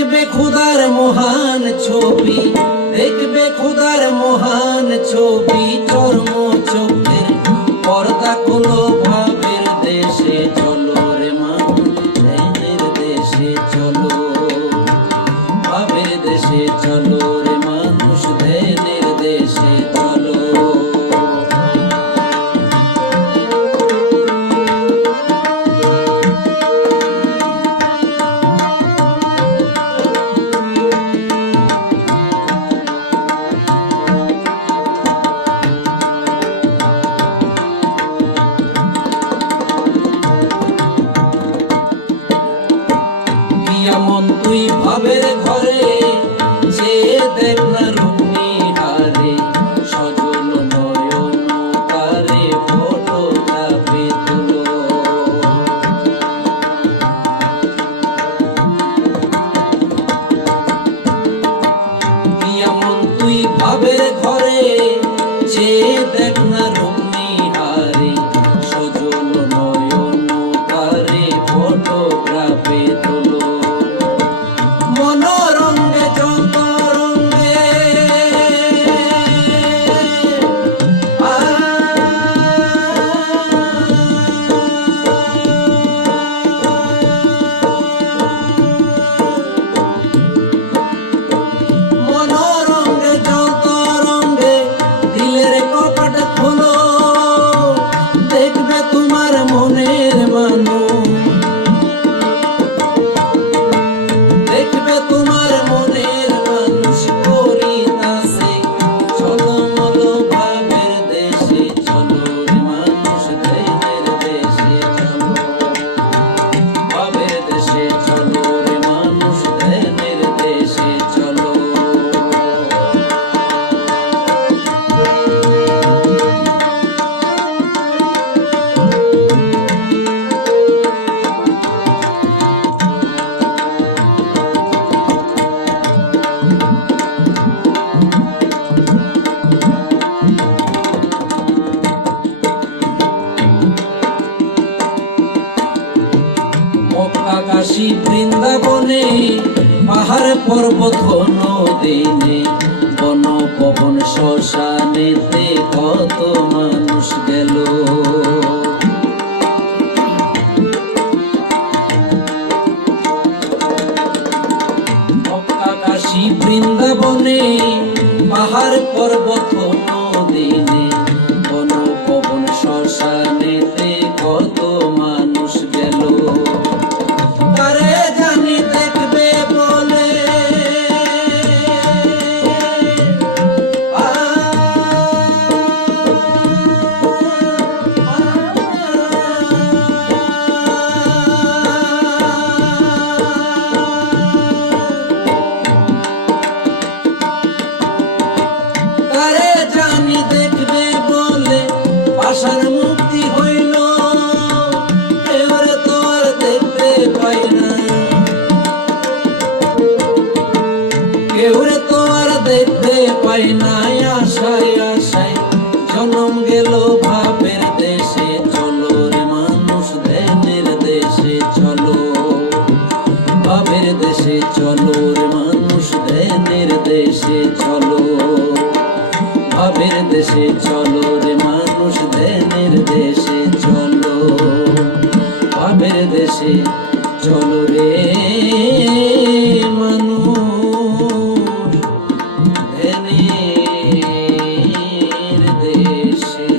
দেখবে খুদার মহান ছবি, দেখবে খুদার মহান ছবি, চর্ম চোখের পর্দা খুলো, ভাবের দেশে চলো রে মানুষ, ধ্যানের দেশে চলো, ভাবের দেশে চলো রে মানুষ, ধ্যানের দেশে চলো। এমন তুই ভাবের ঘরে যে দেখ না রুগ্নি হারে, সজল নয়ন তারে ফটোগ্রাফি তুলো। এমন তুই ভাবের ঘরে যে দেখ না রুগ্নি হারে, সজল নয়ন তারে ফটোগ্রাফি তুলো। মনোরঙ্গে চন্দরঙ্গে মনোরঙ্গে চন্দরঙ্গে দিলের কপাট খোলো, দেখবে তোমার মনের মানুষ, দেখবে তোমার মনের মানুষ করিতাছে ছলমলো, ভাবের দেশে চলো রে মানুষ, ধ্যানের দেশে চলো, ভাবের দেশে চলো রে মানুষ, ধ্যানের দেশে চলো। মক্কা কাশী বৃন্দাবনে, পাহাড় পর্বত নদীনে, বন পবন শ্মশানেতে কত মানুষ গেল। মক্কা কাশী বৃন্দাবনে, পাহাড় পর্বত নদীনে, বন পবন শ্মশানেতে কত মানুষ গেল। তারে জানি দেখবে বলে তারে জানি দেখবে বলে পাষাণ মুক্তি হইল, এবারে তো আর দেখতে পাই না, কেউরে তো আর দেখতে পাই না। আশায় আশায় জনম গেল, ভাবের দেশে চলো রে মানুষ, ধ্যানের দেশে চলো, ভাবের দেশে চলো রে মানুষ, ধ্যানের দেশে চলো, ভাবের দেশে চলো রে মানুষ, ধ্যানের দেশে চলো, ভাবের দেশে চলো রে মানুষ, ধ্যানের দেশে।